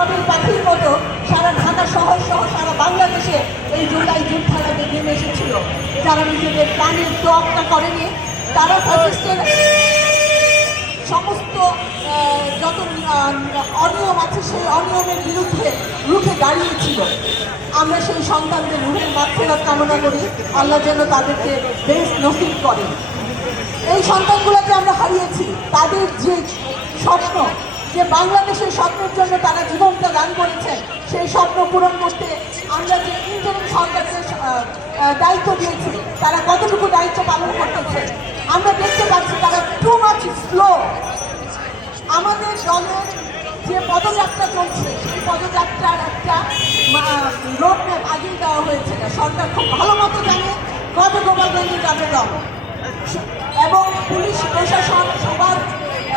উড়ানের পাখির মতো সারা ঢাকা শহর সহ সারা বাংলাদেশে এই জুলাই যুদ্ধারাতে নেমে এসেছিল। যারা নিজেদের প্রাণের তোয়াক্কা করেনি, তারা ফ্যাসিস্টের সমস্ত যত অনিয়ম আছে, সেই অনিয়মের বিরুদ্ধে রুখে দাঁড়িয়েছিল। আমরা সেই সন্তানদের রুহের মাক্ষেরাত কামনা করি। আল্লাহ যেন তাদেরকে বেশ নসিব করেন এই সন্তানগুলোকে আমরা হারিয়েছি। তাদের যে স্বপ্ন, যে বাংলাদেশের স্বপ্নের জন্য তারা স্বপ্ন পূরণ করতে আমরা যে ইন্টারিম আহ, দায়িত্ব দিয়েছি তারা কতটুকু দায়িত্ব পালন করতেছে আমরা দেখতে পাচ্ছি তারা টু মাচ স্লো আমাদের দলের যে পদযাত্রা চলছে সেই পদযাত্রার একটা রোড ম্যাপ আগেই দেওয়া হয়েছে। সরকার খুব ভালো মতো জানে কবে গোপালগঞ্জে যাবে দল। এবং পুলিশ প্রশাসন সবার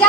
Ya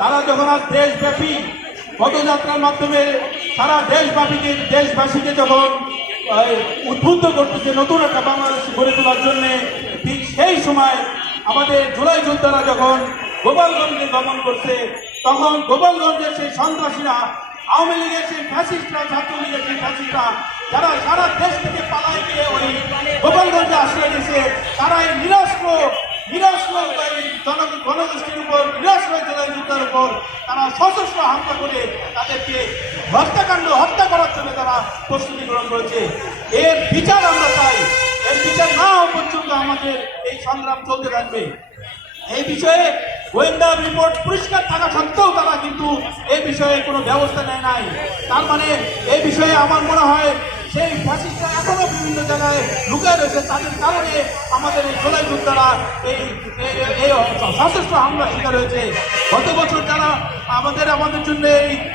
তারা যখন আজ দেশব্যাপী পদযাত্রার মাধ্যমে সারা দেশব্যাপীকে, দেশবাসীকে যখন উদ্বুদ্ধ করতেছে নতুন একটা বাংলাদেশ গড়ে তোলার জন্য, ঠিক সেই সময় আমাদের জুলাই যোদ্ধারা যখন গোপালগঞ্জে দমন করছে, তখন গোপালগঞ্জের সেই সন্ত্রাসীরা, আওয়ামী লীগের সেই ফ্যাসিস্টরা, ছাত্রলীগের সেই ফ্যাসিস্টরা, যারা সারা দেশ থেকে পালায় গিয়ে ওই গোপালগঞ্জে আশ্রয় নিয়েছে তারা এই নিরস্ত্র এই জন জনগোষ্ঠীর উপর জেলার যুদ্ধের উপর তারা সশস্ত্র হামলা করে তাদেরকে হত্যাকাণ্ড, হত্যা করার জন্য তারা প্রস্তুতি গ্রহণ করেছে। এর বিচার আমরা চাই। এর বিচার না পর্যন্ত আমাদের এই সংগ্রাম চলতে থাকবে। এই বিষয়ে গোয়েন্দা রিপোর্ট পরিষ্কার থাকা সত্ত্বেও তারা কিন্তু এই বিষয়ে কোনো ব্যবস্থা নেয় নাই। তার মানে এই বিষয়ে আমার মনে হয় সেই ফ্যাসিস্টরা এখনও বিভিন্ন জায়গায় লুকিয়ে রয়েছে। তাদের কারণে আমাদের এই জোলাই যোদ্ধারা এই- এই সশস্ত্র হামলা শিকার হয়েছে। গত বছর তারা আমাদের আমাদের জন্য এই